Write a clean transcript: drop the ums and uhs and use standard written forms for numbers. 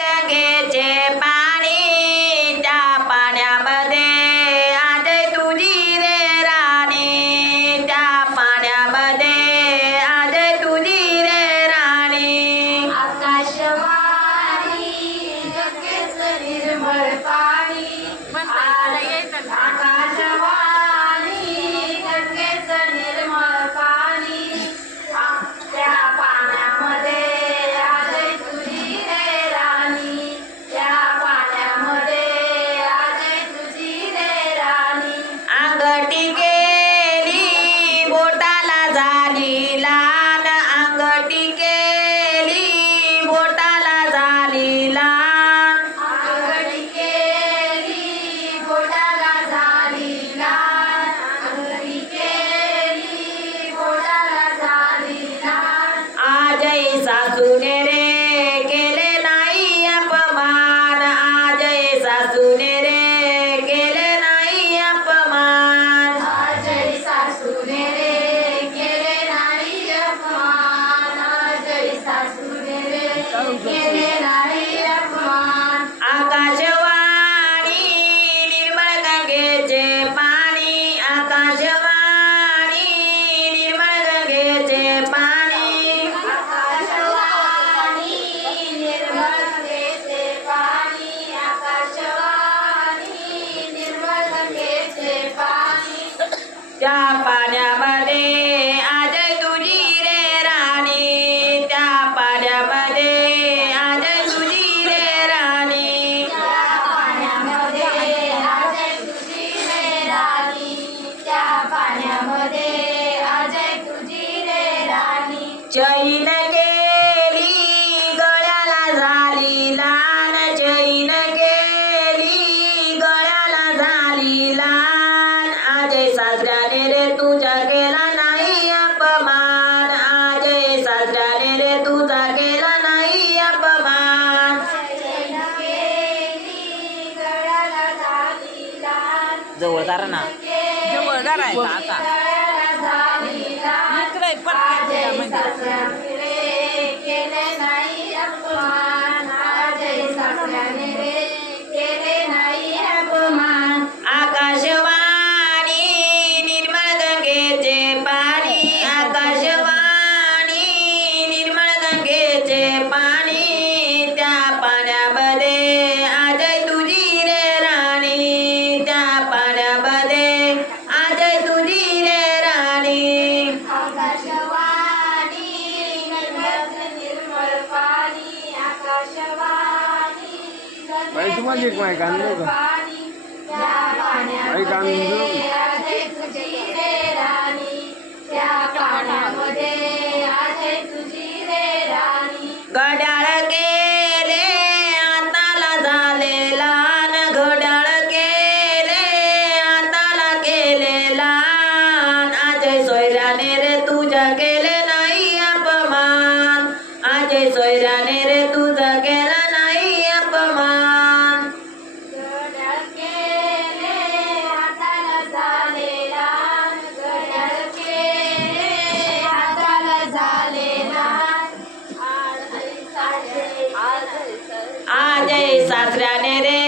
गंगेचे पाणी त्या पाण्यामध्ये आज तुझी रे राणी, त्या पाण्यामध्ये आज तुझी रे राणी। आकाशवाणी गंगेचं निर्मळ पाणी, आकाशवाणी गंगेचं निर्मळ पाणी, त्या पाण्यामध्ये आज तुझी रे राणी, त्या पाण्यामध्ये आज तुझी रे राणी। अंगठी केली बोटाला झाली लाल, अंगठी केली बोटाला झाली लाल, अंगठी केली बोटाला झाली लाल, अंगठी केली बोटाला झाली लाल। आजही सासूने रे केले नाही अपमान, आजही सासूने रे केले नाही अपमान। आजही सासूने रे केले नाही अपमान, आजही सासूने रे केले नाही अपमान। आकाशवाणी निर्मळ गंगेचे पाणी, आकाशवाणी निर्मळ गंगेचे पाणी। आकाशवाणी निर्मळ गंगेचे पाणी, आकाशवाणी निर्मळ गंगेचे पाणी। त्या पाण्यामध्ये आज तुझी रे राणी, त्या पाण्यामध्ये आज तुझी रे राणी। त्या पाण्यामध्ये आज तुझी रे राणी, त्या पाण्यामध्ये आज तुझी रे राणी। चैन केली गळ्याला झाली लाल, चैन केली गळ्याला झाली लाल। आजही सासऱ्याने रे तुझा केला नाही अपमान, आजही सासऱ्याने रे तुझा केला नाही अपमान। चैन केली गळ्याला झाली लाल, जवळदार ना जवळदार आहे गळ्याला झाली लाल। आजही सासऱ्याने रे केले नाही अपमान, आजही सासऱ्याने रे केले नाही अपमान। आकाशवाणी निर्मळ गंगेचे पाणी, आकाशवाणी निर्मळ गंगेचे पाणी। त्या पाण्यामध्ये आज तुझी रे राणी, त्या पाण्यामध्ये आज तुझी रे राणी। आकाशवाणी निर्मळ पाणी, आकाशवाणी निर्मळ पाणी, त्या पाण्यामध्ये आज तुझी रे राणी, त्या पाण्यामध्ये आज तुझी रे राणी। घड्याळ केले हाताला झाले लहान, घड्याळ केले हाताला केले लहान। आजही सोयऱ्याने रे तुझा केले नाही अपमान, आजही सोयऱ्याने रे तुझा केला नाही अपमान। घड्याळ केले हाताला झाले लहान, घड्याळ केले हाताला झाले लहान। आजही सासऱ्याने रे